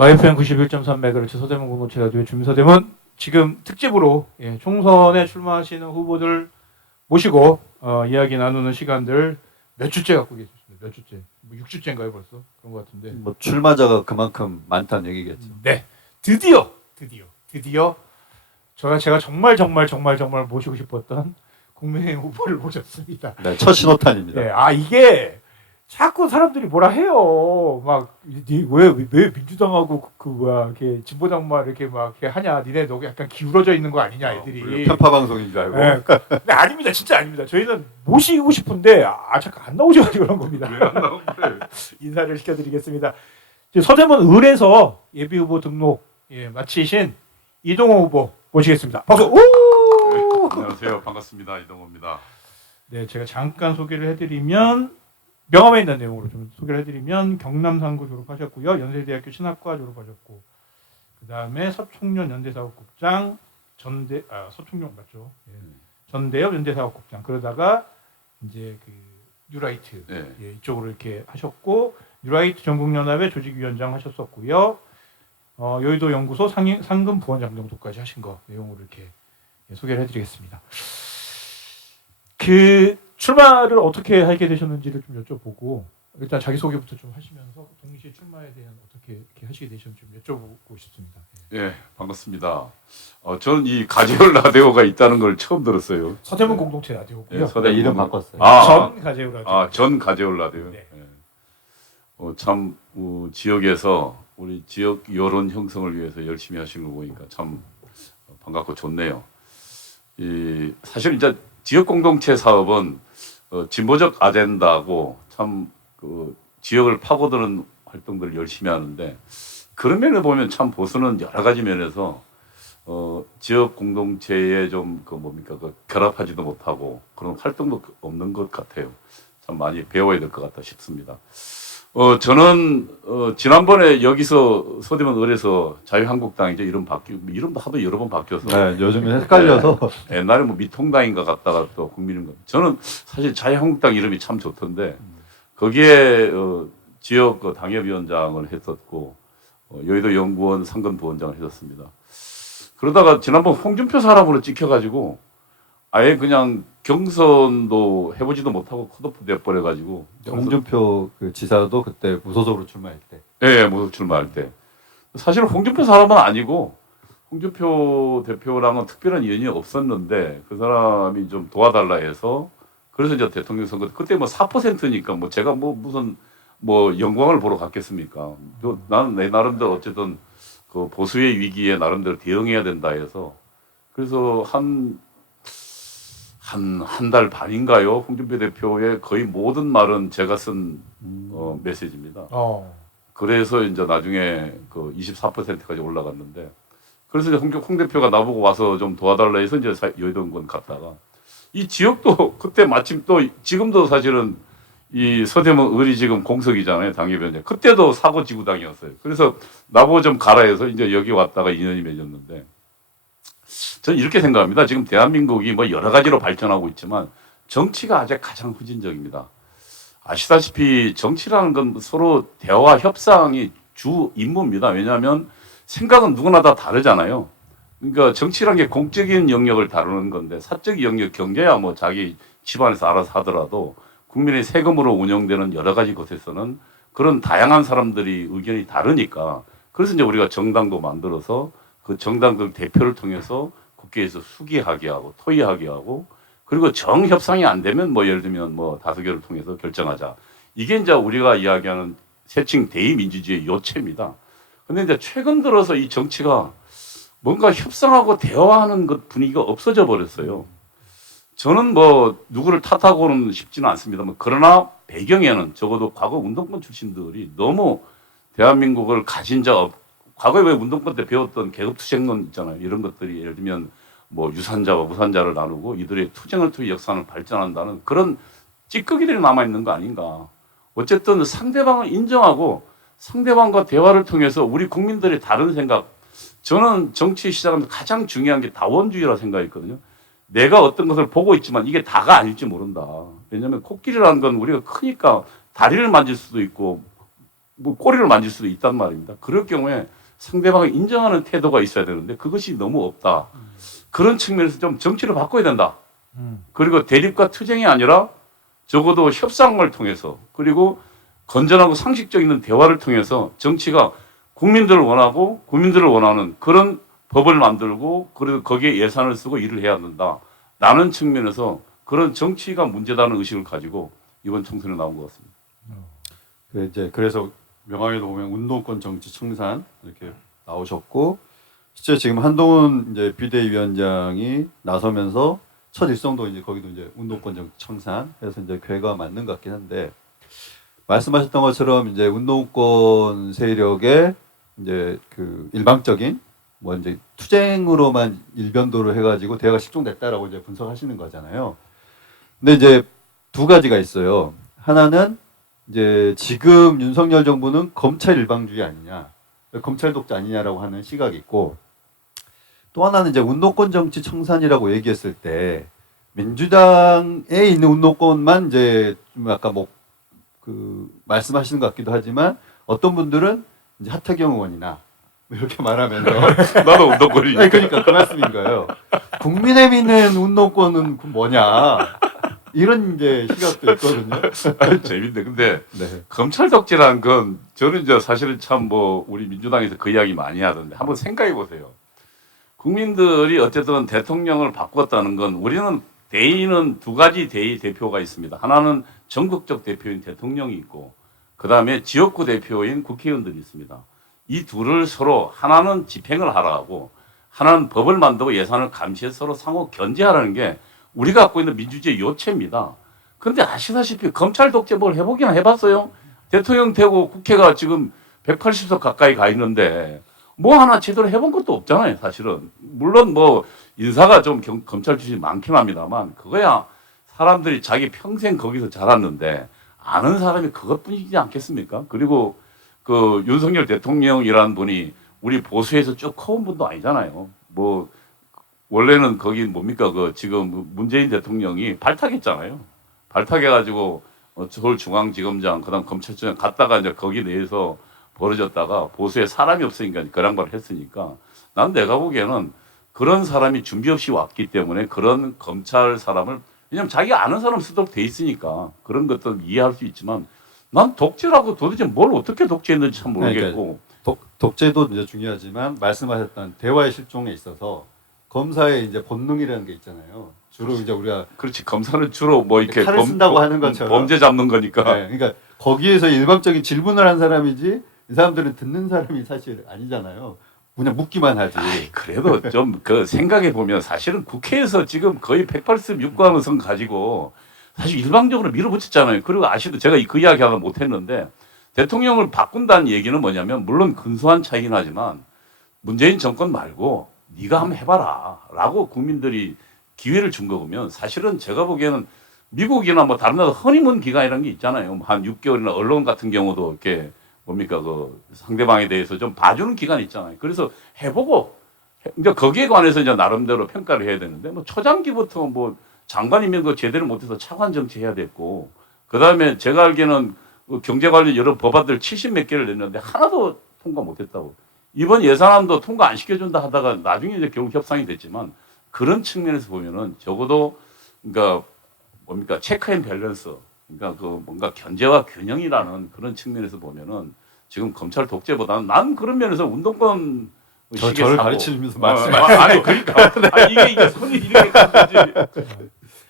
YFN 91.3MHz 서대문 공동체 라디오 주민서대문 지금 특집으로 총선에 출마하시는 후보들 모시고 이야기 나누는 시간들 몇 주째 갖고 계십니다. 몇 주째? 뭐 6주째인가요 벌써? 그런 것 같은데. 뭐 출마자가 그만큼 많다는 얘기겠죠. 네, 드디어 제가 정말 모시고 싶었던 국민의힘 후보를 모셨습니다. 네, 첫 신호탄입니다. 네, 이게 자꾸 사람들이 뭐라 해요. 왜 민주당하고 이렇게 진보당만 이렇게 막 이렇게 하냐. 니네 너 약간 기울어져 있는 거 아니냐 애들이. 편파 방송인 줄 알고. 네, 근데 아닙니다. 진짜 아닙니다. 저희는 모시고 싶은데 자꾸 안 나오셔가지고 그런 겁니다. 인사를 시켜드리겠습니다. 서대문 을에서 예비 후보 등록 마치신 이동호 후보 모시겠습니다. 박수. 오! 네, 안녕하세요. 반갑습니다. 이동호입니다. 네, 제가 잠깐 소개를 해드리면 명함에 있는 내용으로 좀 소개를 해드리면 경남상고 졸업하셨고요. 연세대학교 신학과 졸업하셨고 그 다음에 서총련 연대사업국장 서총련 맞죠? 전대협 연대사업국장 그러다가 이제 그 뉴라이트 이쪽으로 이렇게 하셨고 뉴라이트 전국연합의 조직위원장 하셨었고요. 여의도 연구소 상금 부원장 정도까지 하신 거 내용으로 이렇게 소개를 해드리겠습니다. 출마를 어떻게 하게 되셨는지를 좀 여쭤보고 일단 자기소개부터 좀 하시면서 동시에 출마에 대한 어떻게 이렇게 하시게 되셨는지 좀 여쭤보고 싶습니다. 예, 반갑습니다. 저는 이 가재열 라디오가 있다는 걸 처음 들었어요. 서대문 공동체 라디오고요. 네, 이름 바꿨어요. 전 가재열 라디오. 전 가재열 라디오. 네. 참 지역에서 우리 지역 여론 형성을 위해서 열심히 하시는 거 보니까 참 반갑고 좋네요. 사실 이제 지역 공동체 사업은 진보적 아젠다고 참 지역을 파고드는 활동들을 열심히 하는데 그런 면을 보면 참 보수는 여러 가지 면에서 지역 공동체에 좀 결합하지도 못하고 그런 활동도 없는 것 같아요. 참 많이 배워야 될 것 같다 싶습니다. 저는 지난번에 여기서 서대문 을에서 자유한국당 이제 이름도 하도 여러 번 바뀌어서 네, 요즘에 헷갈려서 옛날에 미통당인가 갔다가 또 국민인가. 저는 사실 자유한국당 이름이 참 좋던데 거기에 지역 당협위원장을 했었고 여의도 연구원 상근 부원장을 했었습니다. 그러다가 지난번 홍준표 사람으로 찍혀가지고 아예 그냥 경선도 해보지도 못하고 컷오프 돼버려가지고 홍준표 그 지사도 그때 무소속으로 출마할 때. 예, 무소속 출마할 때 사실 홍준표 사람은 아니고 홍준표 대표랑은 특별한 인연이 없었는데 그 사람이 좀 도와달라 해서 그래서 이제 대통령 선거 그때 4%니까 제가 무슨 영광을 보러 갔겠습니까? 나는 내 나름대로 어쨌든 그 보수의 위기에 나름대로 대응해야 된다 해서 그래서 한 달 반인가요? 홍준표 대표의 거의 모든 말은 제가 쓴 메시지입니다. 그래서 이제 나중에 24%까지 올라갔는데 그래서 이제 홍 대표가 나보고 와서 좀 도와달라 해서 이제 여의도권 갔다가 이 지역도 그때 마침 또 지금도 사실은 이 서대문 을이 지금 공석이잖아요. 당협위원장. 그때도 사고지구당이었어요. 그래서 나보고 좀 가라 해서 이제 여기 왔다가 인연이 맺었는데 저는 이렇게 생각합니다. 지금 대한민국이 여러 가지로 발전하고 있지만 정치가 아직 가장 후진적입니다. 아시다시피 정치라는 건 서로 대화 협상이 주 임무입니다. 왜냐하면 생각은 누구나 다 다르잖아요. 그러니까 정치라는 게 공적인 영역을 다루는 건데 사적 영역 경제야 자기 집안에서 알아서 하더라도 국민의 세금으로 운영되는 여러 가지 곳에서는 그런 다양한 사람들이 의견이 다르니까 그래서 이제 우리가 정당도 만들어서 그 정당들 대표를 통해서 국회에서 수기하게 하고 토의하게 하고 그리고 정협상이 안 되면 예를 들면 다수결을 통해서 결정하자. 이게 이제 우리가 이야기하는 세칭 대의민주주의의 요체입니다. 근데 이제 최근 들어서 이 정치가 뭔가 협상하고 대화하는 것 분위기가 없어져 버렸어요. 저는 누구를 탓하고는 싶지는 않습니다만 그러나 배경에는 적어도 과거 운동권 출신들이 너무 대한민국을 가진 자 과거에 왜 운동권 때 배웠던 계급투쟁론 있잖아요. 이런 것들이 예를 들면 유산자와 무산자를 나누고 이들의 투쟁을 통해 역사는 발전한다는 그런 찌꺼기들이 남아있는 거 아닌가. 어쨌든 상대방을 인정하고 상대방과 대화를 통해서 우리 국민들의 다른 생각 저는 정치 시작하면서 가장 중요한 게 다원주의라 생각했거든요. 내가 어떤 것을 보고 있지만 이게 다가 아닐지 모른다. 왜냐하면 코끼리라는 건 우리가 크니까 다리를 만질 수도 있고 뭐 꼬리를 만질 수도 있단 말입니다. 그럴 경우에 상대방을 인정하는 태도가 있어야 되는데 그것이 너무 없다. 그런 측면에서 좀 정치를 바꿔야 된다. 그리고 대립과 투쟁이 아니라 적어도 협상을 통해서 그리고 건전하고 상식적 있는 대화를 통해서 정치가 국민들을 원하고 국민들을 원하는 그런 법을 만들고 그리고 거기에 예산을 쓰고 일을 해야 된다. 라는 측면에서 그런 정치가 문제다는 의식을 가지고 이번 총선에 나온 것 같습니다. 그래서 명함에도 보면 운동권 정치 청산 이렇게 나오셨고 실제 지금 한동훈 이제 비대위원장이 나서면서 첫 일성도 이제 거기도 이제 운동권 정치 청산 해서 이제 궤가 맞는 것 같긴 한데 말씀하셨던 것처럼 이제 운동권 세력의 이제 그 일방적인 뭐 이제 투쟁으로만 일변도를 해가지고 대화가 실종됐다라고 이제 분석하시는 거잖아요. 근데 이제 두 가지가 있어요. 하나는 이제 지금 윤석열 정부는 검찰 일방주의 아니냐, 검찰 독재 아니냐라고 하는 시각이 있고 또 하나는 이제 운동권 정치 청산이라고 얘기했을 때 민주당에 있는 운동권만 이제 좀 아까 뭐 그 말씀하시는 것 같기도 하지만 어떤 분들은 이제 하태경 의원이나 이렇게 말하면서 나도 운동권이니까. 아니, 그러니까 그 말씀인 거예요. 국민의힘 있는 운동권은 뭐냐 이런 이제 시각도 있거든요. 재밌네. 근데 네. 검찰 독재라는 건 저는 이제 사실은 참 뭐 우리 민주당에서 그 이야기 많이 하던데 한번 생각해 보세요. 국민들이 어쨌든 대통령을 바꿨다는 건 우리는 대의는 두 가지 대의 대표가 있습니다. 하나는 전국적 대표인 대통령이 있고 그 다음에 지역구 대표인 국회의원들이 있습니다. 이 둘을 서로 하나는 집행을 하라고 하나는 법을 만들고 예산을 감시해서 서로 상호 견제하라는 게 우리가 갖고 있는 민주주의 요체입니다. 그런데 아시다시피 검찰 독재 뭘 해보기나 해봤어요? 대통령 되고 국회가 지금 180석 가까이 가 있는데 뭐 하나 제대로 해본 것도 없잖아요, 사실은. 물론 뭐 인사가 좀 검찰 출신이 많긴 합니다만 그거야 사람들이 자기 평생 거기서 자랐는데 아는 사람이 그것뿐이지 않겠습니까? 그리고 그 윤석열 대통령이라는 분이 우리 보수에서 쭉 커온 분도 아니잖아요. 뭐 원래는 거기 뭡니까 그 지금 문재인 대통령이 발탁했잖아요. 발탁해가지고 서울중앙지검장 그다음 검찰청 갔다가 이제 거기 내에서 벌어졌다가 보수에 사람이 없으니까 그 양반을 했으니까 난 내가 보기에는 그런 사람이 준비 없이 왔기 때문에 그런 검찰 사람을 왜냐면 자기가 아는 사람 쓰도록 돼 있으니까 그런 것도 이해할 수 있지만 난 독재라고 도대체 뭘 어떻게 독재했는지 참 모르겠고 독재도 이제 중요하지만 말씀하셨던 대화의 실종에 있어서 검사의 이제 본능이라는 게 있잖아요. 주로 이제 우리가 그렇지 검사는 주로 뭐 이렇게 칼을 쓴다고 하는 것처럼 범죄 잡는 거니까 네, 그러니까 거기에서 일방적인 질문을 한 사람이지 이 사람들은 듣는 사람이 사실 아니잖아요. 그냥 묻기만 하지. 아이, 그래도 좀 그 생각해 보면 사실은 국회에서 지금 거의 186관 가지고 사실 일방적으로 밀어붙였잖아요. 그리고 아시도 제가 그 이야기 하나 못했는데 대통령을 바꾼다는 얘기는 뭐냐면 물론 근소한 차이긴 하지만 문재인 정권 말고 네가 한번 해봐라라고 국민들이 기회를 준 거면 사실은 제가 보기에는 미국이나 뭐 다른 나라 허니문 기간이라는 게 있잖아요. 한 6개월이나 언론 같은 경우도 이렇게 뭡니까 그 상대방에 대해서 좀 봐주는 기간이 있잖아요. 그래서 해보고 이제 거기에 관해서 이제 나름대로 평가를 해야 되는데 뭐 초장기부터 뭐 장관이면 그 제대로 못해서 차관 정치해야 됐고 그 다음에 제가 알기에는 경제 관련 여러 법안들 70몇 개를 냈는데 하나도 통과 못했다고. 이번 예산안도 통과 안 시켜준다 하다가 나중에 이제 결국 협상이 됐지만 그런 측면에서 보면은 적어도 그러니까 뭡니까 체크 앤 밸런스 그러니까 그 뭔가 견제와 균형이라는 그런 측면에서 보면은 지금 검찰 독재보다는 난 그런 면에서 운동권 저를 가르치면서 말씀. 아니 그러니까 아니, 이게 손이 이렇게 간 거지.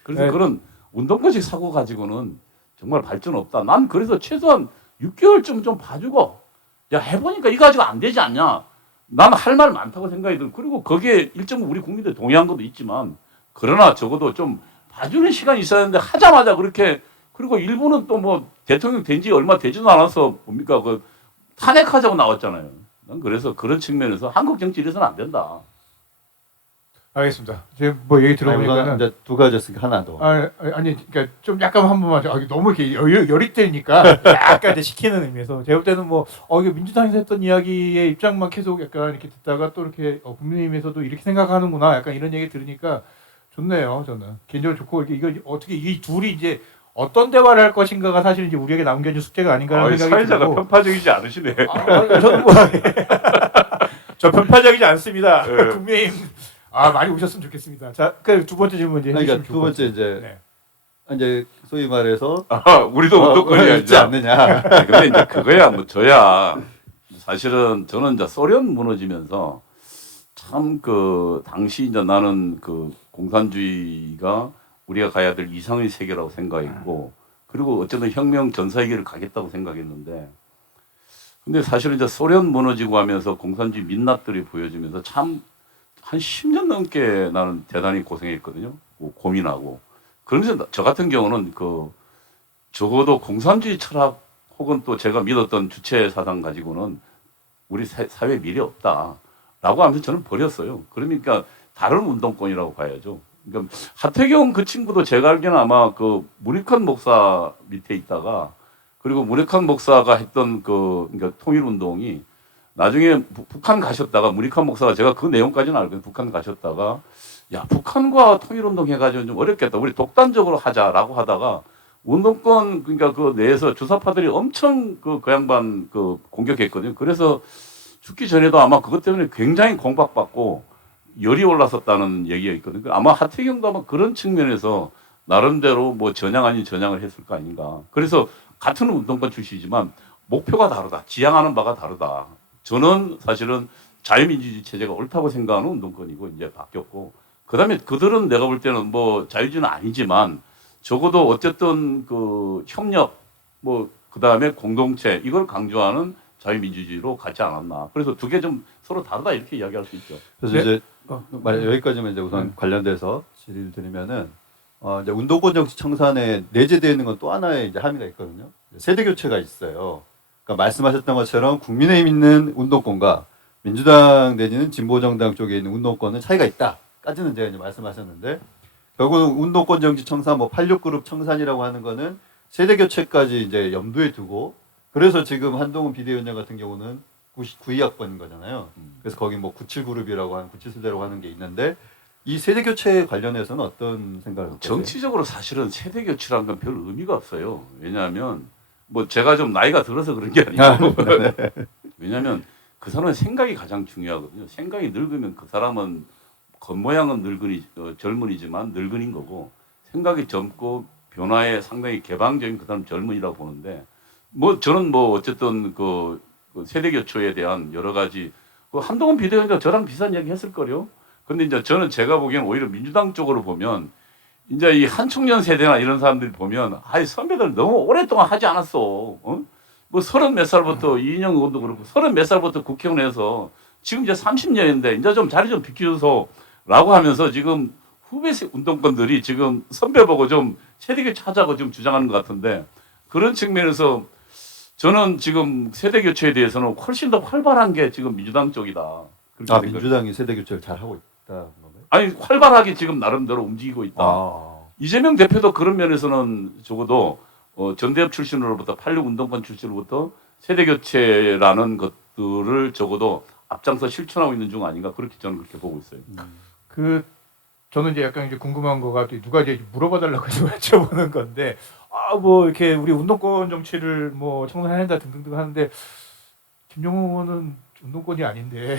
그래서 네. 그런 운동권식 사고 가지고는 정말 발전 없다. 난 그래서 최소한 6개월쯤 좀 봐주고 야 해보니까 이거 가지고 안 되지 않냐. 나는 할 말 많다고 생각이 들고 그리고 거기에 일정 우리 국민들 동의한 것도 있지만 그러나 적어도 좀 봐주는 시간이 있어야 하는데 하자마자 그렇게 그리고 일부는 또 뭐 대통령 된 지 얼마 되지도 않아서 뭡니까 그 탄핵하자고 나왔잖아요. 난 그래서 그런 측면에서 한국 정치 이래서는 안 된다. 알겠습니다. 지금 뭐 얘기 아니, 우선 들어보니까 이제 두 가지였으니까 하나 더. 아니 그러니까 좀 약간 한 번만 너무 이렇게 열이 되니까 약간 이제 시키는 의미에서 제가 볼 때는 뭐 이게 민주당에서 했던 이야기의 입장만 계속 약간 이렇게 듣다가 또 이렇게 국민의힘에서도 이렇게 생각하는구나 약간 이런 얘기 들으니까 좋네요. 저는 개인적으로 좋고 이거 어떻게 이 둘이 이제 어떤 대화를 할 것인가가 사실 이제 우리에게 남겨진 숙제가 아닌가라는 생각이 사회자가 들고. 편파적이지 않으시네. 저는 뭐, 저 편파적이지 않습니다. 네. 국민의힘 많이 오셨으면 좋겠습니다. 자, 그 두 번째 질문 이제 그러니까 해주시면 두 번째 이제 네. 이제 소위 말해서 우리도 운동권이 있지 않느냐. 근데 이제 그거야 뭐 저야 사실은 저는 이제 소련 무너지면서 참 그 당시 이제 나는 그 공산주의가 우리가 가야 될 이상의 세계라고 생각했고 그리고 어쨌든 혁명 전사의기를 가겠다고 생각했는데 근데 사실은 이제 소련 무너지고 하면서 공산주의 민낯들이 보여지면서 참 한 10년 넘게 나는 대단히 고생했거든요. 고민하고. 그러면서 저 같은 경우는 그 적어도 공산주의 철학 혹은 또 제가 믿었던 주체 사상 가지고는 우리 사회에 미래 없다라고 하면서 저는 버렸어요. 그러니까 다른 운동권이라고 봐야죠. 그러니까 하태경 그 친구도 제가 알기에는 아마 그 무리칸 목사 밑에 있다가 그리고 무리칸 목사가 했던 그러니까 통일 운동이 나중에 북한 가셨다가 무리칸 목사가 제가 그 내용까지는 알거든요. 북한 가셨다가 야 북한과 통일 운동 해가지고 좀 어렵겠다. 우리 독단적으로 하자라고 하다가 운동권 그러니까 그 내에서 주사파들이 엄청 그 양반 그 공격했거든요. 그래서 죽기 전에도 아마 그것 때문에 굉장히 공박받고 열이 올랐었다는 얘기가 있거든요. 아마 하태경도 아마 그런 측면에서 나름대로 뭐 전향 아닌 전향을 했을 거 아닌가. 그래서 같은 운동권 출신이지만 목표가 다르다. 지향하는 바가 다르다. 저는 사실은 자유민주주의 체제가 옳다고 생각하는 운동권이고 이제 바뀌었고 그다음에 그들은 내가 볼 때는 뭐 자유주의는 아니지만 적어도 어쨌든 그 협력 뭐 그다음에 공동체 이걸 강조하는 자유민주주의로 가지 않았나. 그래서 두 개 좀 서로 다르다 이렇게 이야기할 수 있죠. 그래서 네. 이제 여기까지만 이제 우선 관련돼서 질의를 드리면은 이제 운동권 정치 청산에 내재되어 있는 건 또 하나의 이제 함의가 있거든요. 세대 교체가 있어요. 그러니까 말씀하셨던 것처럼 국민의힘 있는 운동권과 민주당 내지는 진보정당 쪽에 있는 운동권은 차이가 있다까지는 제가 이제 말씀하셨는데 결국은 운동권 정치 청산, 뭐 86그룹 청산이라고 하는 거는 세대 교체까지 이제 염두에 두고 그래서 지금 한동훈 비대위원장 같은 경우는 92학번인 거잖아요. 그래서 거기 뭐 97그룹이라고 하는 97세대라고 하는 게 있는데 이 세대 교체 관련해서는 어떤 생각을 갖고 정치적으로 사실은 세대 교체라는 건 별 의미가 없어요. 왜냐하면 뭐 제가 좀 나이가 들어서 그런 게 아니고 왜냐하면 그 사람의 생각이 가장 중요하거든요. 생각이 늙으면 그 사람은 겉모양은 젊은이지만 늙은인 거고 생각이 젊고 변화에 상당히 개방적인 그 사람 젊은이라고 보는데 뭐 저는 뭐 어쨌든 그 세대 교체에 대한 여러 가지 한동훈 비대위원장 저랑 비슷한 이야기 했을 거요. 근데 이제 저는 제가 보기엔 오히려 민주당 쪽으로 보면 이제 이 한청년 세대나 이런 사람들이 보면 아이 선배들 너무 오랫동안 하지 않았어. 뭐 30몇 살부터 이인영 의원도 그렇고 30몇 살부터 국회의원에서 지금 이제 30년인데 이제 좀 자리 좀 비켜줘서라고 하면서 지금 후배 운동권들이 지금 선배 보고 좀 세대 찾아고 좀 주장하는 것 같은데 그런 측면에서 저는 지금 세대 교체에 대해서는 훨씬 더 활발한 게 지금 민주당 쪽이다. 민주당이 세대 교체를 잘 하고 있다는 건가요? 아니 활발하게 지금 나름대로 움직이고 있다. 이재명 대표도 그런 면에서는 적어도 전대협 출신으로부터 86 운동권 출신으로부터 세대 교체라는 것들을 적어도 앞장서 실천하고 있는 중 아닌가 그렇게 저는 그렇게 보고 있어요. 저는 이제 약간 이제 궁금한 거가 누가 이제 물어봐달라고 해서 여쭤보는 건데 뭐 이렇게 우리 운동권 정치를 뭐 청산한다 등등등 하는데 김영호 의원은 운동권이 아닌데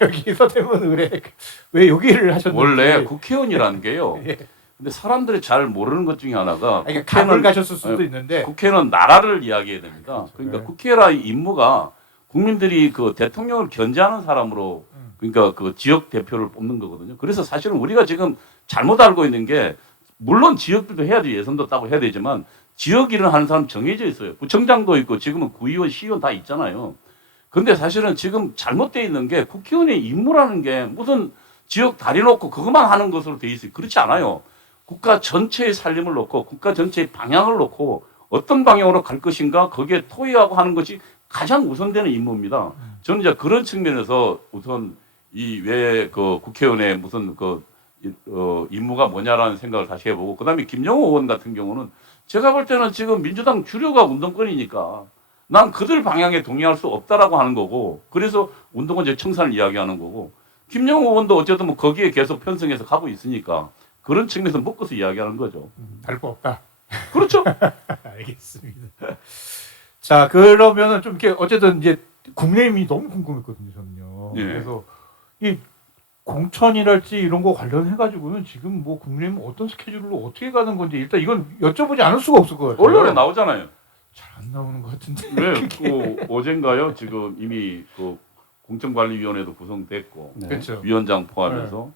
여기 서대문 왜 여기를 하셨는지 원래 국회의원이라는 게요. 예. 근데 사람들이 잘 모르는 것 중에 하나가 그러니까 갑을 가셨을 수도 있는데 국회는 나라를 이야기해야 됩니다. 그러니까 네. 국회라 임무가 국민들이 그 대통령을 견제하는 사람으로 그러니까 그 지역 대표를 뽑는 거거든요. 그래서 사실은 우리가 지금 잘못 알고 있는 게 물론 지역들도 해야죠. 예선도 따고 해야 되지만 지역 일을 하는 사람 정해져 있어요. 구청장도 있고 지금은 구의원, 시의원 다 있잖아요. 근데 사실은 지금 잘못되어 있는 게 국회의원의 임무라는 게 무슨 지역 다리 놓고 그것만 하는 것으로 돼 있어요. 그렇지 않아요. 국가 전체의 살림을 놓고 국가 전체의 방향을 놓고 어떤 방향으로 갈 것인가 거기에 토의하고 하는 것이 가장 우선되는 임무입니다. 저는 이제 그런 측면에서 우선 이 왜 그 국회의원의 무슨 임무가 뭐냐라는 생각을 다시 해보고 그다음에 김영호 의원 같은 경우는 제가 볼 때는 지금 민주당 주류가 운동권이니까 난 그들 방향에 동의할 수 없다라고 하는 거고 그래서 운동권 청산을 이야기하는 거고 김영호 의원도 어쨌든 뭐 거기에 계속 편성해서 가고 있으니까 그런 측면에서 묶어서 이야기하는 거죠. 다를 거 없다. 그렇죠. 알겠습니다. 자, 그러면은 좀 이렇게 어쨌든 이제 국내임이 너무 궁금했거든요, 저는요. 예. 그래서 이 공천이랄지 이런 거 관련해 가지고는 지금 뭐 국내임 어떤 스케줄로 어떻게 가는 건지 일단 이건 여쭤보지 않을 수가 없을 것 같아요. 언론에 나오잖아요. 잘 안 나오는 것 같은데. 왜? 그 어젠가요? 지금 이미 그 공천관리위원회도 구성됐고 네. 그렇죠. 위원장 포함해서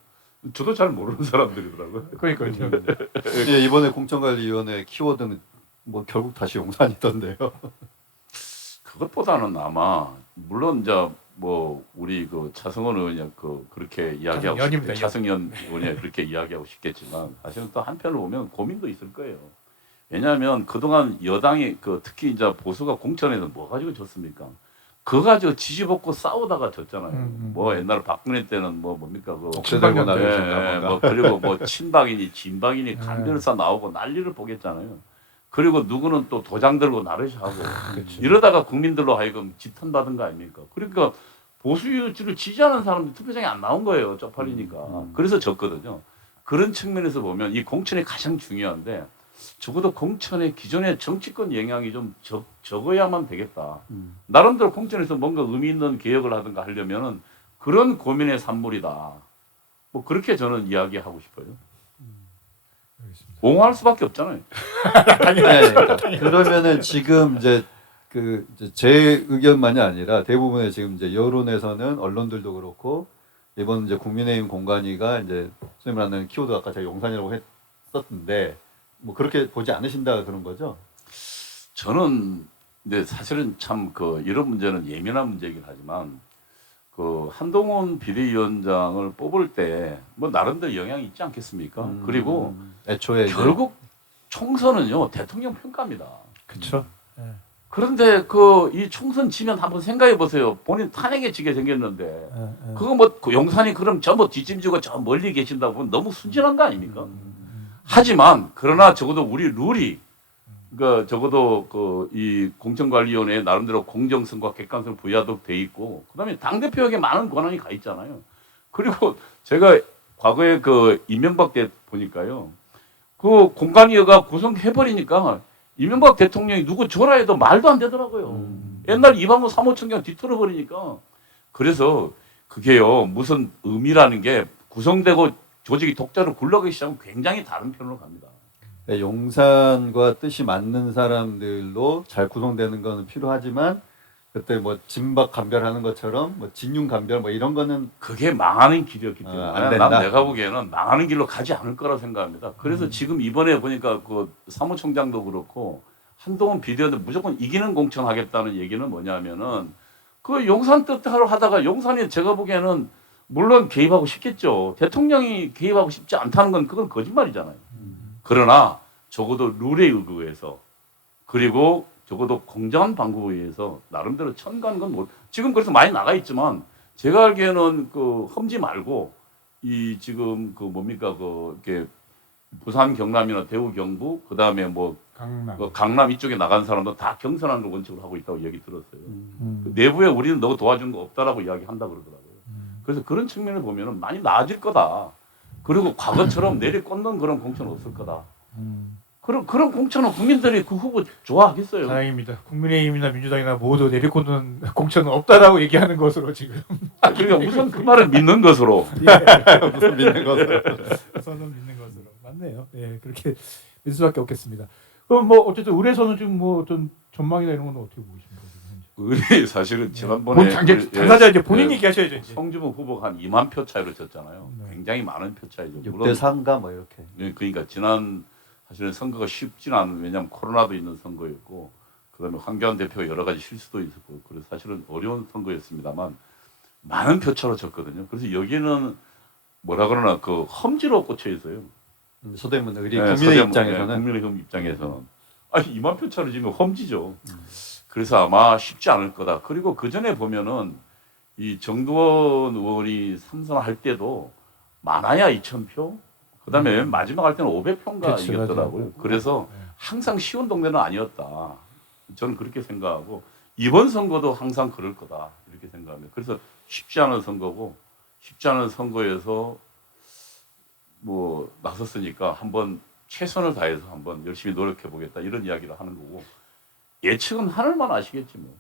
저도 잘 모르는 사람들이더라고요. 그러니까요. 예, 이번에 공천관리위원회 키워드는 뭐 결국 다시 용산이던데요. 그것보다는 아마 물론 이제 뭐 우리 그 차승원 의원이 그렇게 이야기하고 차승연입니다. 차승연 의원이 그렇게 이야기하고 싶겠지만 사실은 또 한편으로 보면 고민도 있을 거예요. 왜냐하면 그동안 여당이 특히 이제 보수가 공천에서 뭐 가지고 졌습니까? 그거 가지고 지지볶고 싸우다가 졌잖아요. 뭐 옛날 박근혜 때는 뭡니까 억세 들고 나가신가 뭐 뭔가. 그리고 뭐 친박이니 진박이니 간별사 나오고 난리를 보겠잖아요. 그리고 누구는 또 도장 들고 나르시하고 그렇죠. 이러다가 국민들로 하여금 지탄 받은 거 아닙니까? 그러니까 보수주를 지지하는 사람들 투표장에 안 나온 거예요. 쪽팔리니까. 그래서 졌거든요. 그런 측면에서 보면 이 공천이 가장 중요한데 적어도 공천의 기존의 정치권 영향이 좀 적어야만 되겠다. 나름대로 공천에서 뭔가 의미 있는 개혁을 하든가 하려면은 그런 고민의 산물이다. 뭐 그렇게 저는 이야기하고 싶어요. 알겠습니다. 옹호할 수밖에 없잖아요. 네, 그러면은 지금 이제 이제 제 의견만이 아니라 대부분의 지금 이제 여론에서는 언론들도 그렇고 이번 이제 국민의힘 공관위가 이제 소위 말하는 키워드 아까 제가 용산이라고 했었는데 뭐 그렇게 보지 않으신다 그런 거죠? 저는 근데 사실은 참 이런 문제는 예민한 문제이긴 하지만 한동훈 비대위원장을 뽑을 때 뭐 나름대로 영향이 있지 않겠습니까? 그리고 애초에 결국 총선은요 대통령 평가입니다. 그렇죠. 그런데 이 총선 지면 한번 생각해 보세요. 본인 탄핵에 지게 생겼는데 그거 뭐 용산이 그럼 전부 뒷짐지고 저 멀리 계신다고 보면 너무 순진한 거 아닙니까? 하지만 그러나 적어도 우리 룰이 적어도 이 공천관리위원회에 나름대로 공정성과 객관성을 부여하도록 돼 있고 그다음에 당 대표에게 많은 권한이 가 있잖아요. 그리고 제가 과거에 이명박 때 보니까요. 공관위가 구성해 버리니까 이명박 대통령이 누구 줘라 해도 말도 안 되더라고요. 옛날 이방호 사무총장 뒤틀어 버리니까 그래서 그게요 무슨 의미라는 게 구성되고 조직이 독자로 굴러가기 시작하면 굉장히 다른 편으로 갑니다. 용산과 뜻이 맞는 사람들로 잘 구성되는 거는 필요하지만 그때 뭐 진박 감별하는 것처럼 뭐 진윤 감별 뭐 이런 거는 그게 망하는 길이었기 때문에 안 된다. 난 내가 보기에는 망하는 길로 가지 않을 거라 생각합니다. 그래서 지금 이번에 보니까 사무총장도 그렇고 한동훈 비대위원장 무조건 이기는 공천하겠다는 얘기는 뭐냐면은 용산 뜻하러 하다가 용산이 제가 보기에는 물론 개입하고 싶겠죠. 대통령이 개입하고 싶지 않다는 건 그건 거짓말이잖아요. 그러나 적어도 룰에 의거해서 그리고 적어도 공정한 방법에 의해서 나름대로 천가는 건 뭐 지금 그래서 많이 나가 있지만 제가 알기에는 험지 말고 이 지금 뭡니까 이렇게 부산 경남이나 대구 경북 그다음에 뭐 강남 이쪽에 나간 사람도 다 경선하는 걸 원칙으로 하고 있다고 얘기 들었어요. 내부에 우리는 너 도와준 거 없다라고 이야기한다 그러더라고요. 그래서 그런 측면을 보면은 많이 나아질 거다. 그리고 과거처럼 내리꽂는 그런 공천은 없을 거다. 그런 공천은 국민들이 그 후보 좋아하겠어요. 다행입니다. 국민의힘이나 민주당이나 모두 내리꽂는 공천은 없다라고 얘기하는 것으로 지금. 그러니까 우선 그 말을 믿는 것으로. 무슨 믿는 것을 우선은 믿는 것으로. 맞네요. 예, 그렇게 믿을 수밖에 없겠습니다. 그럼 뭐 어쨌든 의뢰서는 지금 뭐 어떤 전망이나 이런 건 어떻게 보십니까? 의뢰 사실은 지난번에 당사자 이제 본인 얘기하셔야죠. 이제. 성주문 후보가 한 2만 표 차이로 졌잖아요. 네. 굉장히 많은 표 차이죠. 6대 3가 뭐 이렇게. 그러니까 지난 사실은 선거가 쉽지는 않은 왜냐하면 코로나도 있는 선거였고 그다음에 황교안 대표가 여러 가지 실수도 있었고 그래서 사실은 어려운 선거였습니다만 많은 표차로 졌거든요. 그래서 여기는 뭐라 그러나 험지로 꽂혀 있어요. 서대문 의리 네, 국민의 입장에서는 국민의힘 입장에서는 2만 표 차로 지면 험지죠. 그래서 아마 쉽지 않을 거다. 그리고 그 전에 보면은 이 정두원 의원이 삼선할 때도 많아야 2,000표. 그다음에 마지막 할 때는 500표인가 이겼더라고요. 그래서 항상 쉬운 동네는 아니었다. 저는 그렇게 생각하고 이번 선거도 항상 그럴 거다 이렇게 생각합니다. 그래서 쉽지 않은 선거고 쉽지 않은 선거에서 뭐 나섰으니까 한번 최선을 다해서 한번 열심히 노력해 보겠다 이런 이야기를 하는 거고 예측은 하늘만 아시겠지 뭐.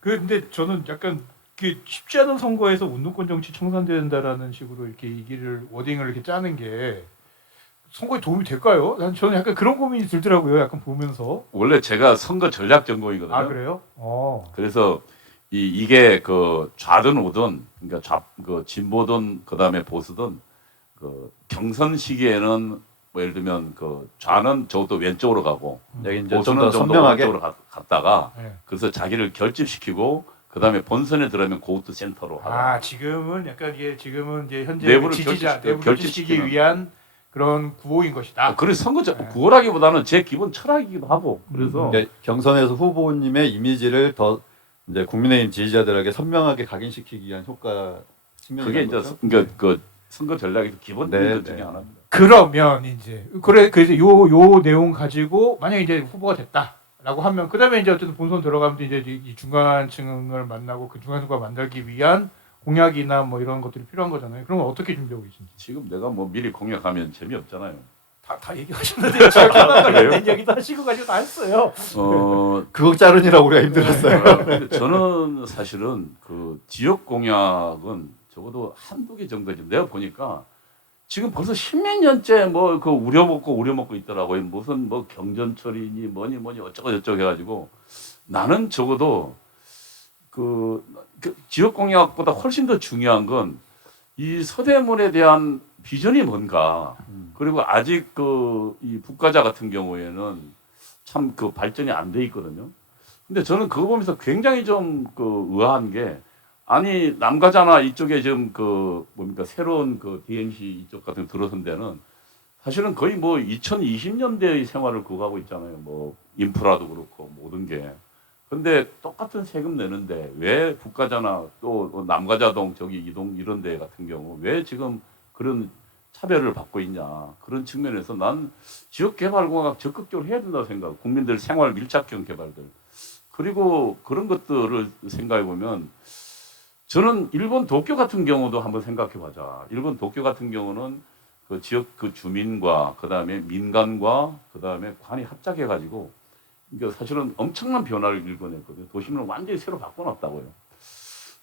근데 저는 약간 그 쉽지 않은 선거에서 운동권 정치 청산된다라는 식으로 이렇게 얘기를 워딩을 이렇게 짜는 게 선거에 도움이 될까요? 저는 약간 그런 고민이 들더라고요. 약간 보면서. 원래 제가 선거 전략 전공이거든요. 아 그래요? 그래서 이게 그 좌든 우든 그러니까 그 진보든 그다음에 보수든 그 경선 시기에는 뭐 예를 들면 그 좌는 저것도 왼쪽으로 가고 여기 이제 좀 보수는 더 좀 더 선명하게. 오른쪽으로 갔다가 네. 그래서 자기를 결집시키고 그다음에 본선에 들어가면 고우트 센터로 하라. 지금은 약간 이게 지금은 이제 현재 내부를 지지자 결집시키는- 내부 결집시키기 위한 그런 구호인 것이다. 그래서 선거 네. 구호라기보다는 제 기본 철학이기도 하고 그래서 그러니까 경선에서 후보님의 이미지를 더 이제 국민의힘 지지자들에게 선명하게 각인시키기 위한 효과 측면이 그게 이제 그러니까 그 선거 전략에서 기본적인 네, 것 중에 네. 하나입니다. 그러면 이제 그래서 요 내용 가지고 만약 이제 후보가 됐다라고 하면 그다음에 이제 어쨌든 본선 들어가면 이제 이 중간층을 만나고 그 중간층과 만들기 위한 공약이나 뭐 이런 것들이 필요한 거잖아요. 그러면 어떻게 준비하고 계신지. 지금 내가 뭐 미리 공약하면 재미없잖아요. 다 얘기하셨는데 제가 관련된 얘기도 하시고 가지고 다 했어요. 그거 자르느라 우리가 힘들었어요. 근데 저는 사실은 그 지역 공약은 적어도 한두 개 정도 지금 내가 보니까 지금 벌써 십몇 년째 뭐 그 우려먹고 있더라고요. 무슨 뭐 경전철이니 뭐니 어쩌고 저쩌고 해가지고 나는 적어도 그 지역 공약보다 훨씬 더 중요한 건 이 서대문에 대한 비전이 뭔가 그리고 아직 이 북가자 같은 경우에는 참 그 발전이 안 돼 있거든요. 근데 저는 그거 보면서 굉장히 좀 그 의아한 게 아니 남가자나 이쪽에 지금 그 뭡니까 새로운 그 DMC 이쪽 같은 들어선 데는 사실은 거의 뭐 2020년대의 생활을 그거 하고 있잖아요. 뭐 인프라도 그렇고 모든 게. 근데 똑같은 세금 내는데 왜 북가자나 또 남가자동 저기 이동 이런 데 같은 경우 왜 지금 그런 차별을 받고 있냐 그런 측면에서 난 지역개발공약 적극적으로 해야 된다고 생각. 국민들 생활 밀착형 개발들 그리고 그런 것들을 생각해 보면 저는 일본 도쿄 같은 경우도 한번 생각해 보자. 일본 도쿄 같은 경우는 그 지역 그 주민과 그 다음에 민간과 그 다음에 관이 합작해 가지고 그러니까 사실은 엄청난 변화를 일궈냈거든요. 도심을 완전히 새로 바꿔놨다고요.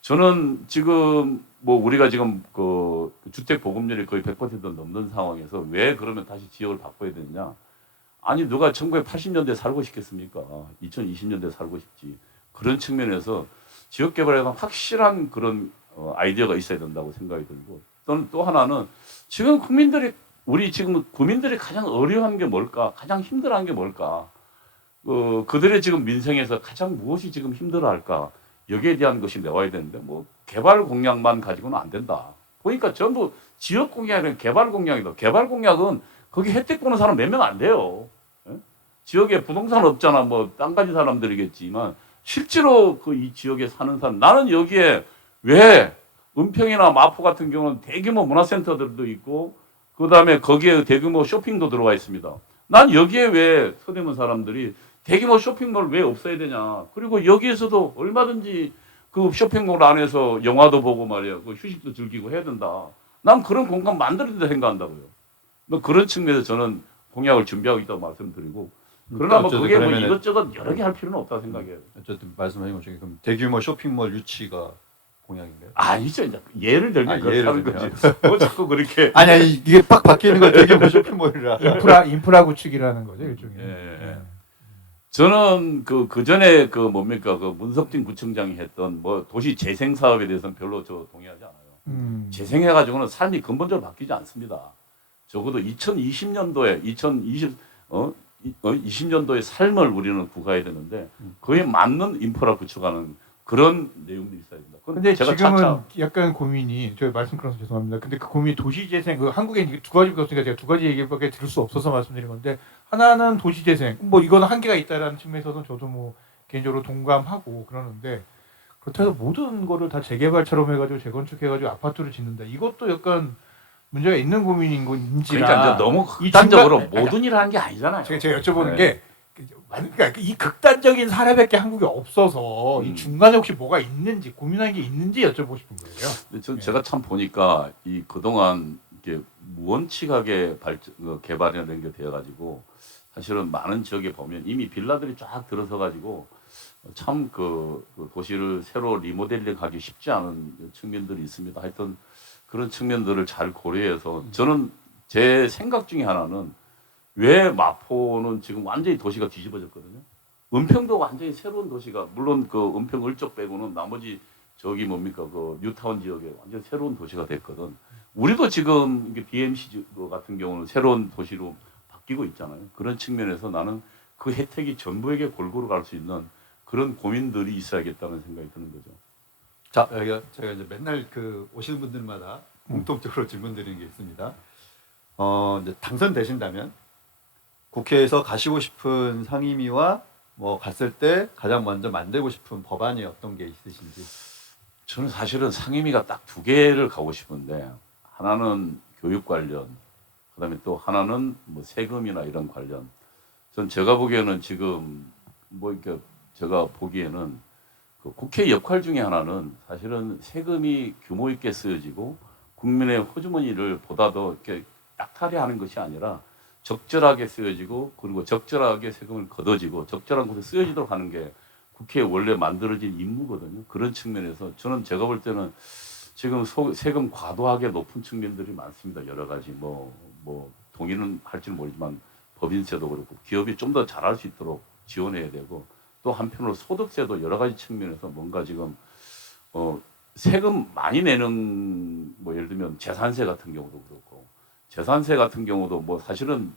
저는 지금 뭐 우리가 지금 그 주택 보급률이 거의 100% 넘는 상황에서 왜 그러면 다시 지역을 바꿔야 되느냐? 아니 누가 1980년대 살고 싶겠습니까? 2020년대 살고 싶지. 그런 측면에서 지역 개발에 대한 확실한 그런 아이디어가 있어야 된다고 생각이 들고 또는 또 하나는 지금 우리 지금 국민들이 가장 어려운 게 뭘까? 가장 힘들어하는 게 뭘까? 그들의 지금 민생에서 가장 무엇이 지금 힘들어할까? 여기에 대한 것이 나와야 되는데 뭐 개발 공약만 가지고는 안 된다. 보니까 전부 지역 공약이 개발 공약이다. 개발 공약은 거기 혜택 보는 사람 몇 명 안 돼요. 예? 지역에 부동산 없잖아. 뭐 땅 가진 사람들이겠지만 실제로 그 이 지역에 사는 사람 나는 여기에 왜 은평이나 마포 같은 경우는 대규모 문화센터들도 있고 그다음에 거기에 대규모 쇼핑도 들어와 있습니다. 난 여기에 왜 서대문 사람들이 대규모 쇼핑몰 왜 없어야 되냐. 그리고 여기에서도 얼마든지 그 쇼핑몰 안에서 영화도 보고 말이야. 그 휴식도 즐기고 해야 된다. 난 그런 공간 만들어야 된다 생각한다고요. 뭐 그런 측면에서 저는 공약을 준비하고 있다고 말씀드리고 그러나 뭐 그게 뭐 이것저것 여러 개 할 필요는 없다고 생각해요. 어쨌든 말씀하신 것 중에 그럼 대규모 쇼핑몰 유치가 공약인가요? 아니죠. 이제 예를 들면 그렇다는 예를 거지. 뭐 자꾸 그렇게. 아니 이게 빡 바뀌는 거 대규모 쇼핑몰이라. 인프라 구축이라는 거죠 일종의. 예. 저는 그 전에 그 뭡니까 그 문석진 구청장이 했던 뭐 도시 재생 사업에 대해서는 별로 저 동의하지 않아요. 재생해가지고는 삶이 근본적으로 바뀌지 않습니다. 적어도 2020년도에 20년도의 삶을 우리는 구가해야 되는데 그에 맞는 인프라 구축하는 그런 내용들이 있어야 된다. 근데 지금은 약간 고민이 저 말씀 끊어서 죄송합니다. 근데 그 고민이 도시재생 한국에 두 가지가 없으니까 제가 두 가지 얘기밖에 들을 수 없어서 말씀드린 건데 하나는 도시재생 뭐 이거는 한계가 있다라는 측면에서는 저도 뭐 개인적으로 동감하고 그러는데 그렇다고 해서 모든 거를 다 재개발처럼 해가지고 재건축해가지고 아파트를 짓는다. 이것도 약간 문제가 있는 고민인 건지라. 그러니까 너무 극단적으로 모든 일을 하는 게 아니잖아요. 제가 여쭤보는 게 그러니까 이 극단적인 사례밖에 한국에 없어서 이 중간에 혹시 뭐가 있는지 고민하는 게 있는지 여쭤보고 싶은 거예요. 제가 참 보니까 이 그동안 이렇게 무원칙하게 개발이 되어 가지고 사실은 많은 지역에 보면 이미 빌라들이 쫙 들어서 가지고 참 그 도시를 새로 리모델링하기 쉽지 않은 측면들이 있습니다. 하여튼 그런 측면들을 잘 고려해서 저는 제 생각 중에 하나는 왜 마포는 지금 완전히 도시가 뒤집어졌거든요. 은평도 완전히 새로운 도시가 물론 그 은평 을쪽 빼고는 나머지 저기 뭡니까 그 뉴타운 지역에 완전 새로운 도시가 됐거든. 우리도 지금 이게 BMC 같은 경우는 새로운 도시로 바뀌고 있잖아요. 그런 측면에서 나는 그 혜택이 전부에게 골고루 갈 수 있는 그런 고민들이 있어야겠다는 생각이 드는 거죠. 자, 여기가 제가 이제 맨날 그 오시는 분들마다 공통적으로 질문드리는 게 있습니다. 이제 당선되신다면 국회에서 가시고 싶은 상임위와 뭐 갔을 때 가장 먼저 만들고 싶은 법안이 어떤 게 있으신지. 저는 사실은 상임위가 딱 두 개를 가고 싶은데 하나는 교육 관련, 그다음에 또 하나는 뭐 세금이나 이런 관련. 전 제가 보기에는 지금 뭐 이렇게 제가 보기에는 그 국회 역할 중에 하나는 사실은 세금이 규모 있게 쓰여지고 국민의 호주머니를 보다 더 이렇게 약탈해하는 것이 아니라 적절하게 쓰여지고 그리고 적절하게 세금을 걷어지고 적절한 곳에 쓰여지도록 하는 게 국회에 원래 만들어진 임무거든요. 그런 측면에서 저는 제가 볼 때는 지금 세금 과도하게 높은 측면들이 많습니다. 여러 가지 뭐 동의는 할지는 모르지만 법인세도 그렇고 기업이 좀 더 잘할 수 있도록 지원해야 되고 또 한편으로 소득세도 여러 가지 측면에서 뭔가 지금 세금 많이 내는 뭐 예를 들면 재산세 같은 경우도 그렇고 재산세 같은 경우도 뭐 사실은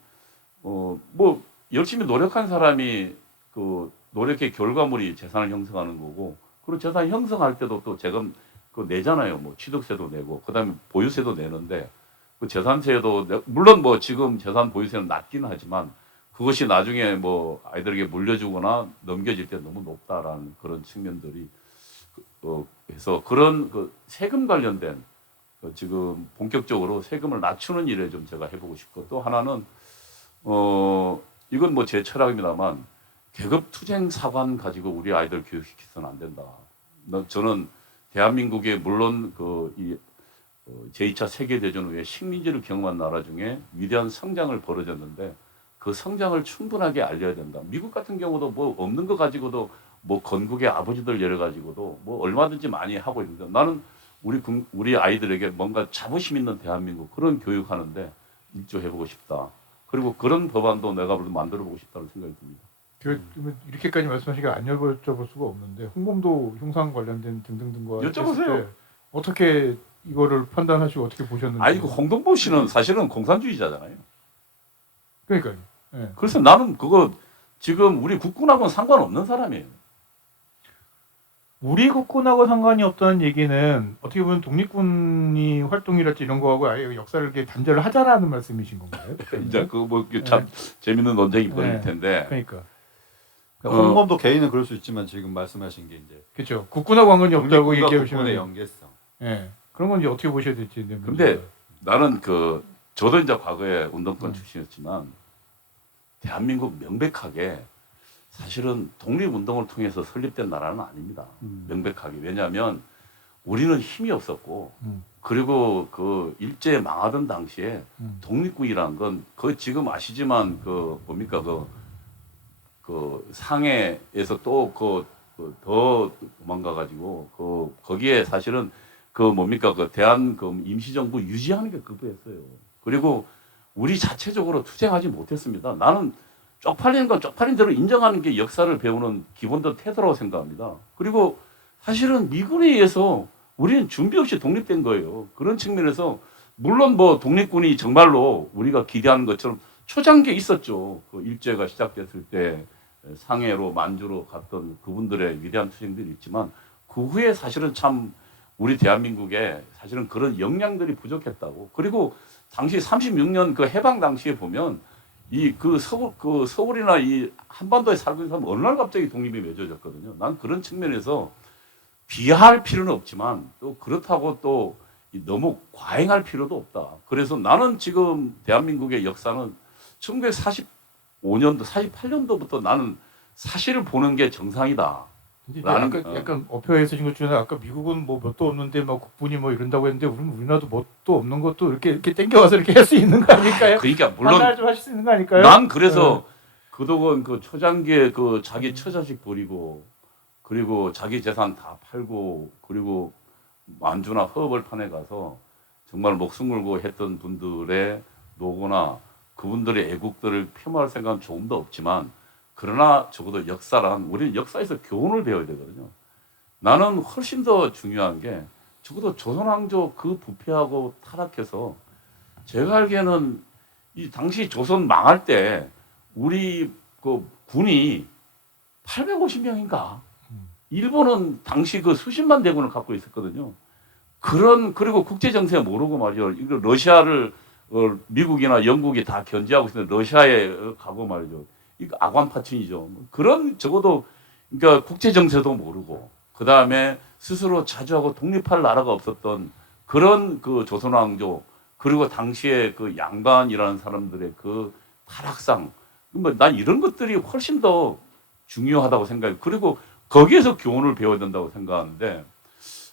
뭐 열심히 노력한 사람이 그 노력의 결과물이 재산을 형성하는 거고 그리고 재산 형성할 때도 또 세금 그 내잖아요. 뭐 취득세도 내고 그다음에 보유세도 내는데 그 재산세도 물론 뭐 지금 재산 보유세는 낮기는 하지만 그것이 나중에 뭐 아이들에게 물려주거나 넘겨질 때 너무 높다라는 그런 측면들이 해서 그런 그 세금 관련된 지금 본격적으로 세금을 낮추는 일에 좀 제가 해보고 싶고 또 하나는 이건 뭐 제 철학입니다만 계급 투쟁 사관 가지고 우리 아이들 교육시켜서는 안 된다. 저는 대한민국에 물론 이 제2차 세계대전 후에 식민지를 경험한 나라 중에 위대한 성장을 벌어졌는데 그 성장을 충분하게 알려야 된다. 미국 같은 경우도 뭐 없는 거 가지고도 뭐 건국의 아버지들 여러 가지고도 뭐 얼마든지 많이 하고 있는데 나는 우리 아이들에게 뭔가 자부심 있는 대한민국 그런 교육하는데 일조해보고 싶다. 그리고 그런 법안도 내가 만들어보고 싶다는 생각이 듭니다. 이렇게까지 말씀하시니까 안 여쭤볼 수가 없는데 홍범도 형상 관련된 등등등과 여쭤보세요. 때 어떻게 이거를 판단하시고 어떻게 보셨는지. 아니 그 홍동보 씨는 사실은 공산주의자잖아요. 그러니까요. 네. 그래서 나는 그거 지금 우리 국군하고는 상관없는 사람이에요. 우리 국군하고 상관이 없다는 얘기는 어떻게 보면 독립군이 활동이랄지 이런 거하고 아예 역사를 이렇게 단절을 하자라는 말씀이신 건가요? 이제 그거 뭐 참 재밌는 논쟁이 벌일 네. 텐데. 그러니까. 홍범도 개인은 그럴 수 있지만 지금 말씀하신 게 이제 그렇죠. 국군하고 관련이 없다고 얘기하시면. 국군의 연계성. 예. 그런 건 이제 어떻게 보셔야 될지. 근데 나는 저도 이제 과거에 운동권 출신이었지만 대한민국 명백하게 사실은 독립운동을 통해서 설립된 나라는 아닙니다. 명백하게. 왜냐하면 우리는 힘이 없었고 그리고 그 일제 망하던 당시에 독립군이라는 건 거의 지금 아시지만 뭡니까 그 상해에서 또 더 도망가 가지고 거기에 사실은 뭡니까 대한 임시정부 유지하는 게 그거였어요. 그리고 우리 자체적으로 투쟁하지 못했습니다. 나는 쪽팔리는 건 쪽팔린 대로 인정하는 게 역사를 배우는 기본적 태도라고 생각합니다. 그리고 사실은 미군에 의해서 우리는 준비 없이 독립된 거예요. 그런 측면에서 물론 뭐 독립군이 정말로 우리가 기대하는 것처럼 초장기에 있었죠. 그 일제가 시작됐을 때 상해로 만주로 갔던 그분들의 위대한 투쟁들이 있지만 그 후에 사실은 참 우리 대한민국에 사실은 그런 역량들이 부족했다고. 그리고 당시 36년 그 해방 당시에 보면 서울이나 이 한반도에 살고 있는 사람은 어느 날 갑자기 독립이 맺어졌거든요. 난 그런 측면에서 비하할 필요는 없지만 또 그렇다고 또 너무 과잉할 필요도 없다. 그래서 나는 지금 대한민국의 역사는 1945년도, 48년도부터 나는 사실을 보는 게 정상이다. 근데 이제 라는, 약간 어폐에 쓰신 것 중에 아까 미국은 뭐 뭣도 없는데 막 국분이 뭐 이런다고 했는데 우리나라도 뭣도 없는 것도 이렇게 땡겨와서 이렇게 할 수 있는 거 아닐까요? 그러니까 물론 하나 좀 하실 수 있는 거 아닐까요? 난 그래서 그동안 그 초장기에 그 자기 처자식 버리고 그리고 자기 재산 다 팔고 그리고 만주나 허업을 판에 가서 정말 목숨 걸고 했던 분들의 노고나 그분들의 애국들을 폄하할 생각은 조금도 없지만 그러나 적어도 역사란 우리는 역사에서 교훈을 배워야 되거든요. 나는 훨씬 더 중요한 게 적어도 조선왕조 그 부패하고 타락해서 제가 알기에는 이 당시 조선 망할 때 우리 그 군이 850명인가? 일본은 당시 그 수십만 대군을 갖고 있었거든요. 그리고 국제 정세 모르고 말이죠. 이거 러시아를 미국이나 영국이 다 견제하고 있는데 러시아에 가고 말이죠. 이거 악완파친이죠. 그런 적어도 그러니까 국제 정세도 모르고 그 다음에 스스로 자주하고 독립할 나라가 없었던 그런 그 조선왕조 그리고 당시에 그 양반이라는 사람들의 그 타락상 난 이런 것들이 훨씬 더 중요하다고 생각해요. 그리고 거기에서 교훈을 배워야 된다고 생각하는데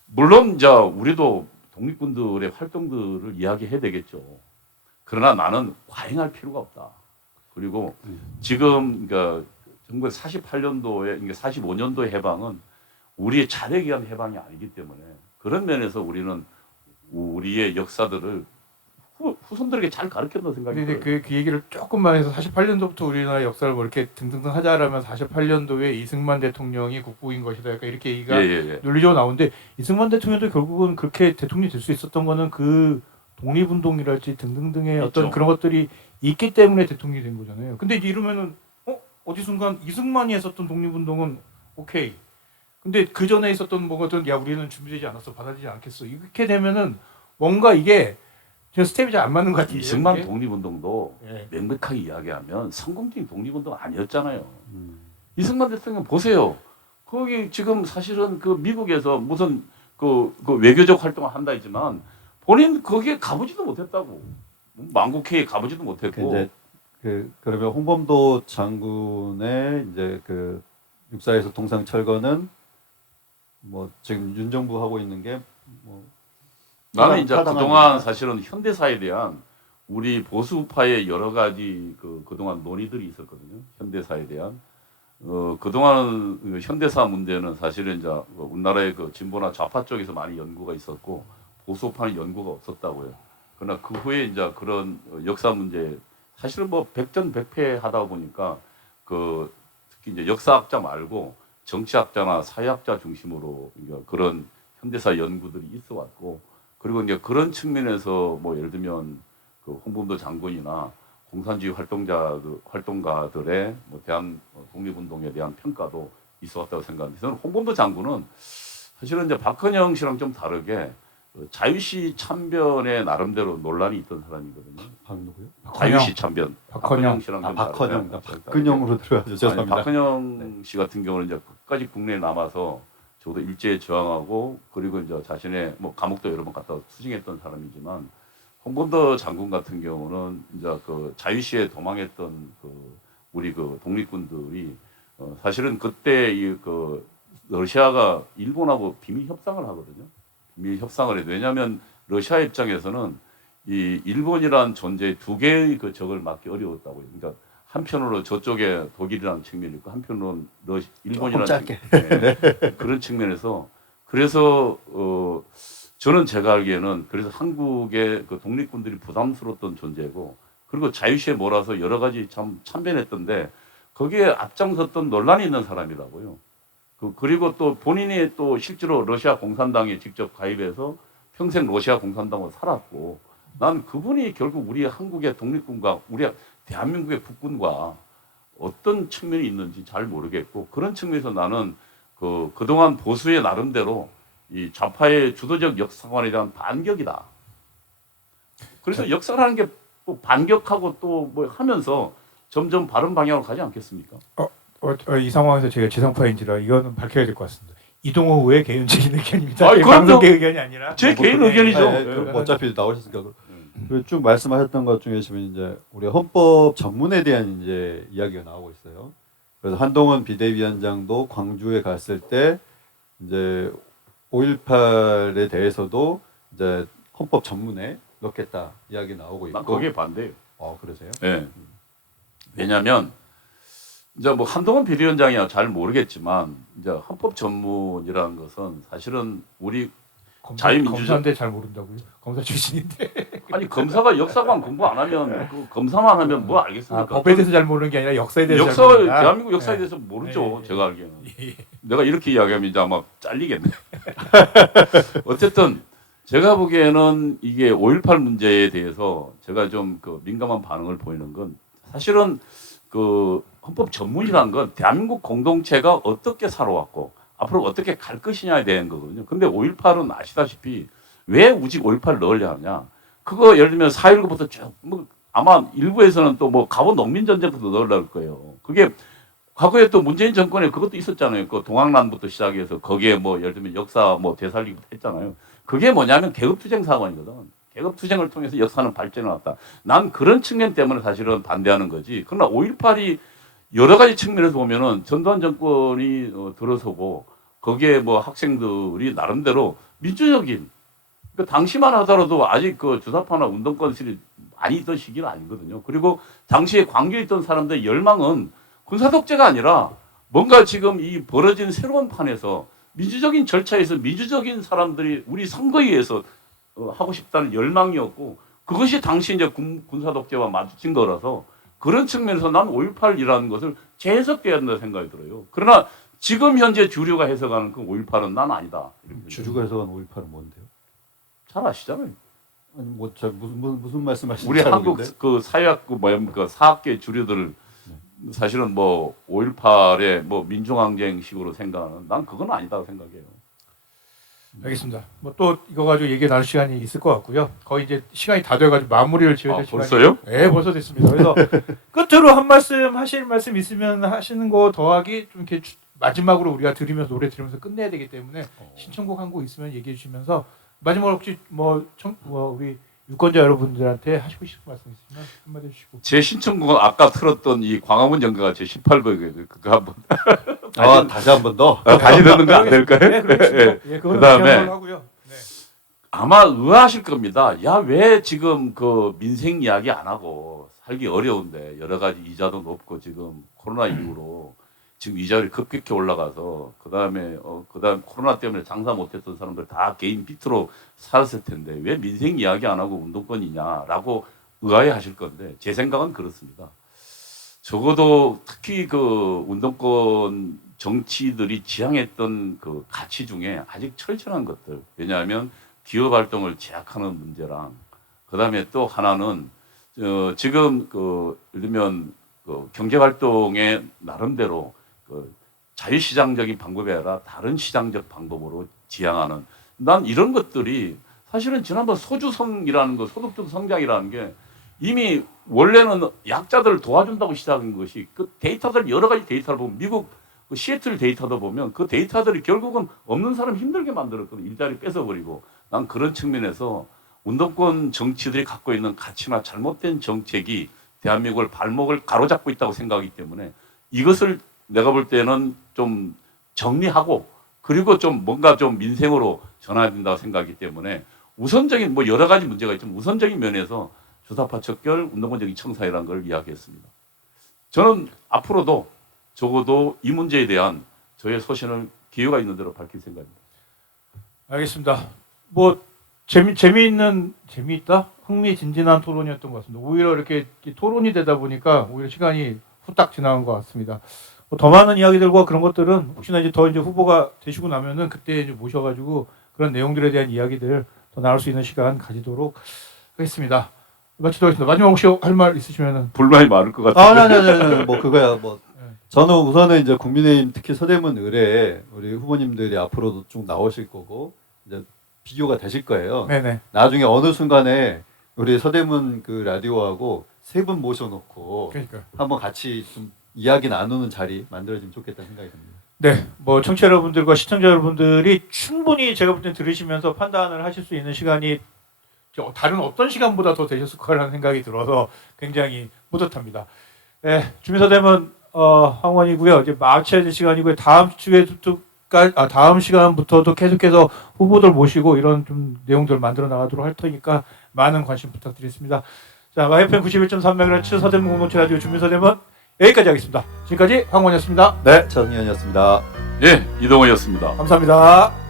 물론 이제 우리도 독립군들의 활동들을 이야기해야 되겠죠. 그러나 나는 과잉할 필요가 없다. 그리고 지금 그러니까 1948년도에 그러니까 45년도의 해방은 우리의 자력에 의한 해방이 아니기 때문에 그런 면에서 우리는 우리의 역사들을 후손들에게 잘 가르쳤다고 생각이 들어요. 근데 그 얘기를 조금만 해서 48년도부터 우리나라 역사를 뭐 이렇게 등등등 하자라면 48년도에 이승만 대통령이 국부인 것이다. 약간 이렇게 얘기가 논리적으로 나오는데 이승만 대통령도 결국은 그렇게 대통령이 될 수 있었던 거는 그 독립운동이랄지 등등등의 있죠. 어떤 그런 것들이 있기 때문에 대통령이 된 거잖아요. 근데 이제 이러면은 어디 순간 이승만이 했었던 독립운동은 오케이. 근데 그 전에 있었던 뭐거든 야 우리는 준비되지 않았어 받아들이지 않겠어 이렇게 되면은 뭔가 이게 지금 스텝이 잘 안 맞는 것 같아요. 이승만 독립운동도 예. 명백하게 이야기하면 성공적인 독립운동 아니었잖아요. 이승만 대통령 보세요. 거기 지금 사실은 그 미국에서 무슨 그 외교적 활동을 한다 했지만 본인 거기에 가보지도 못했다고. 만국회에 가보지도 못했고. 이제 그러면 홍범도 장군의 이제 그 육사에서 동상 철거는 뭐 지금 윤 정부 하고 있는 게 뭐 나는 이제 타당한 그동안 일이다. 사실은 현대사에 대한 우리 보수파의 여러 가지 그동안 논의들이 있었거든요. 현대사에 대한 그동안 현대사 문제는 사실은 이제 우리나라의 그 진보나 좌파 쪽에서 많이 연구가 있었고 보수파는 연구가 없었다고요. 그러나 그 후에 이제 그런 역사 문제 사실은 뭐 백전백패하다 보니까 그 특히 이제 역사학자 말고 정치학자나 사회학자 중심으로 그런 현대사 연구들이 있어 왔고 그리고 이제 그런 측면에서 뭐 예를 들면 그 홍범도 장군이나 공산주의 활동가들의 뭐 대한 독립운동에 대한 평가도 있어 왔다고 생각합니다. 저는 홍범도 장군은 사실은 이제 박헌영 씨랑 좀 다르게 자유시 참변에 나름대로 논란이 있던 사람이거든요. 누구요? 자유시 참변. 박헌영 씨랑 좀 박헌영. 다르게. 박근영으로 들어가죠. 죄송합니다. 박헌영 씨 같은 경우는 이제 끝까지 국내에 남아서 적어도 일제에 저항하고 그리고 이제 자신의 뭐 감옥도 여러 번 갔다 수징했던 사람이지만 홍범도 장군 같은 경우는 이제 그 자유시에 도망했던 그 우리 그 독립군들이 사실은 그때 이 그 러시아가 일본하고 비밀 협상을 하거든요. 비밀 협상을 해요. 왜냐하면 러시아 입장에서는 이 일본이란 존재 두 개의 그 적을 막기 어려웠다고요. 그러니까 한편으로 저쪽에 독일이라는 측면이 있고 한편으로는 일본이라는 짧게. 그런 측면에서 그래서 저는 제가 알기에는 그래서 한국의 그 독립군들이 부담스러웠던 존재고 그리고 자유시에 몰아서 여러 가지 참 참변했던데 거기에 앞장섰던 논란이 있는 사람이라고요. 그리고 또 본인이 또 실제로 러시아 공산당에 직접 가입해서 평생 러시아 공산당으로 살았고 난 그분이 결국 우리 한국의 독립군과 우리 대한민국의 국군과 어떤 측면이 있는지 잘 모르겠고 그런 측면에서 나는 그동안 보수의 나름대로 이 좌파의 주도적 역사관에 대한 반격이다. 그래서 역사라는 게 또 반격하고 또 뭐 하면서 점점 바른 방향으로 가지 않겠습니까? 이 상황에서 제가 지상파인지라 이거는 밝혀야 될 것 같습니다. 이동호 의원의 개인적인 의견입니다. 아니, 방송계 의견이 아니라 제 개인 의견이죠. 뭐 어차피 나오셨으니까. 그리고 쭉 말씀하셨던 것 중에 지금 이제 우리 헌법 전문에 대한 이제 이야기가 나오고 있어요. 그래서 한동훈 비대위원장도 광주에 갔을 때 이제 5.18에 대해서도 이제 헌법 전문에 넣겠다 이야기 나오고 있고. 난 거기에 반대예요. 그러세요? 네. 왜냐하면 이제 뭐 한동훈 비대위원장이야 잘 모르겠지만 이제 헌법 전문이라는 것은 사실은 우리 자유민주주의 검사인데 잘 모른다고요? 검사 출신인데. 아니 검사가 역사관 공부 안 하면 그 검사만 하면 뭐 알겠습니까? 법에 대해서 잘 모르는 게 아니라 역사에 대해서 잘 역사 모른다. 대한민국 역사에 대해서 모르죠. 예. 제가 알기에는. 예. 내가 이렇게 이야기하면 이제 아마 잘리겠네. 어쨌든 제가 보기에는 이게 5.18 문제에 대해서 제가 좀 그 민감한 반응을 보이는 건 사실은 그 헌법 전문이라는 건 대한민국 공동체가 어떻게 살아왔고 앞으로 어떻게 갈 것이냐에 대한 거거든요. 근데 5.18은 아시다시피 왜 우직 5.18을 넣으려 하냐. 그거 예를 들면 4.19부터 쭉 뭐 아마 일부에서는 또 뭐 갑오 농민전쟁부터 넣으려고 할 거예요. 그게 과거에 또 문재인 정권에 그것도 있었잖아요. 그 동학난부터 시작해서 거기에 뭐 예를 들면 역사 뭐 되살리기부터 했잖아요. 그게 뭐냐면 계급투쟁 사건이거든. 계급투쟁을 통해서 역사는 발전해 왔다. 난 그런 측면 때문에 사실은 반대하는 거지. 그러나 5.18이 여러 가지 측면에서 보면은 전두환 정권이 들어서고 거기에 뭐 학생들이 나름대로 민주적인 그 당시만 하더라도 아직 그 주사파나 운동권들이 많이 있던 시기는 아니거든요. 그리고 당시에 광주에 있던 사람들의 열망은 군사독재가 아니라 뭔가 지금 이 벌어진 새로운 판에서 민주적인 절차에서 민주적인 사람들이 우리 선거에 의해서 하고 싶다는 열망이었고 그것이 당시 이제 군사독재와 마주친 거라서 그런 측면에서 난 5.18이라는 것을 재해석돼야 한다 생각이 들어요. 그러나 지금 현재 주류가 해석하는 그 5.18은 난 아니다. 주류가 해석한 5.18은 뭔데요? 잘 아시잖아요. 아니 잘 무슨 말씀하시는지 우리 한국 그 사회학 그 사학계 주류들 사실은 뭐 5.18의 뭐 민중항쟁식으로 생각하는 난 그건 아니다고 생각해요. 알겠습니다. 뭐 또 이거 가지고 얘기 나눌 시간이 있을 것 같고요. 거의 이제 시간이 다 돼가지고 마무리를 지어야 될 시간이. 벌써요? 네, 벌써 됐습니다. 그래서 끝으로 한 말씀 하실 말씀 있으면 하시는 거 더하기 좀 이렇게 마지막으로 우리가 들으면서 노래 들으면서 끝내야 되기 때문에 신청곡 한 곡 있으면 얘기해 주시면서 마지막으로 혹시 뭐 우리 유권자 여러분들한테 하시고 싶은 말씀 있으면 한마디 해주시고. 제 신청곡은 아까 틀었던 이 광화문 연가가 제 18번 그거 한번 다시 한 번 더. 다시 듣는 거 안 될까요? 네, 그렇습니다. 예, 그거는 그다음에 그냥 걸로 하고요. 네. 아마 의아하실 겁니다. 야, 왜 지금 그 민생 이야기 안 하고 살기 어려운데 여러 가지 이자도 높고 지금 코로나 이후로 지금 이자율이 급격히 올라가서 그다음에 코로나 때문에 장사 못했던 사람들 다 개인 빚으로 살았을 텐데 왜 민생 이야기 안 하고 운동권이냐라고 의아해하실 건데 제 생각은 그렇습니다. 적어도 특히 그 운동권 정치들이 지향했던 그 가치 중에 아직 철저한 것들 왜냐하면 기업 활동을 제약하는 문제랑 그다음에 또 하나는 지금 그 예를 들면 그 경제 활동의 나름대로 그 자유시장적인 방법이 아니라 다른 시장적 방법으로 지향하는 난 이런 것들이 사실은 지난번 소주성이라는 거 소득주도 성장이라는 게 이미 원래는 약자들을 도와준다고 시작한 것이 그 데이터들 여러 가지 데이터를 보면 미국 그 시애틀 데이터도 보면 그 데이터들이 결국은 없는 사람 힘들게 만들었거든 일자리 뺏어버리고 난 그런 측면에서 운동권 정치들이 갖고 있는 가치나 잘못된 정책이 대한민국을 발목을 가로잡고 있다고 생각하기 때문에 이것을 내가 볼 때는 좀 정리하고 그리고 좀 뭔가 좀 민생으로 전환해야 된다고 생각하기 때문에 우선적인 뭐 여러 가지 문제가 있지만 우선적인 면에서 주사파 척결 운동권적인 청사이라는 걸 이야기했습니다. 저는 앞으로도 적어도 이 문제에 대한 저의 소신을 기회가 있는 대로 밝힐 생각입니다. 알겠습니다. 뭐 재미있다? 흥미진진한 토론이었던 것 같습니다. 오히려 이렇게 토론이 되다 보니까 오히려 시간이 후딱 지나간 것 같습니다. 더 많은 이야기들과 그런 것들은 혹시나 이제 더 이제 후보가 되시고 나면은 그때 이제 모셔가지고 그런 내용들에 대한 이야기들 더 나눌 수 있는 시간 가지도록 하겠습니다. 마치도록 하겠습니다. 마지막 혹시 할 말 있으시면은. 불만이 많을 것 같아요. 네. 뭐 그거야 뭐. 저는 우선은 이제 국민의힘 특히 서대문 의뢰 우리 후보님들이 앞으로도 쭉 나오실 거고 이제 비교가 되실 거예요. 네네. 나중에 어느 순간에 우리 서대문 그 라디오하고 세 분 모셔놓고 그러니까. 한번 같이 좀 이야기 나누는 자리 만들어지면 좋겠다는 생각이 듭니다. 네, 뭐 청취자 여러분들과 시청자 여러분들이 충분히 제가 볼 때 들으시면서 판단을 하실 수 있는 시간이 다른 어떤 시간보다 더 되셨을 거라는 생각이 들어서 굉장히 뿌듯합니다. 네, 주민서대문 황원이고요. 이제 마쳐야 될 시간이고요. 다음 시간부터도 계속해서 후보들 모시고 이런 좀 내용들 만들어 나가도록 할 테니까 많은 관심 부탁드리겠습니다. 자, FM 91.3MHz 서대문 공동체 라디오 주민서대문 여기까지 하겠습니다. 지금까지 황원이었습니다. 네, 전희연이었습니다. 예, 이동호였습니다. 감사합니다.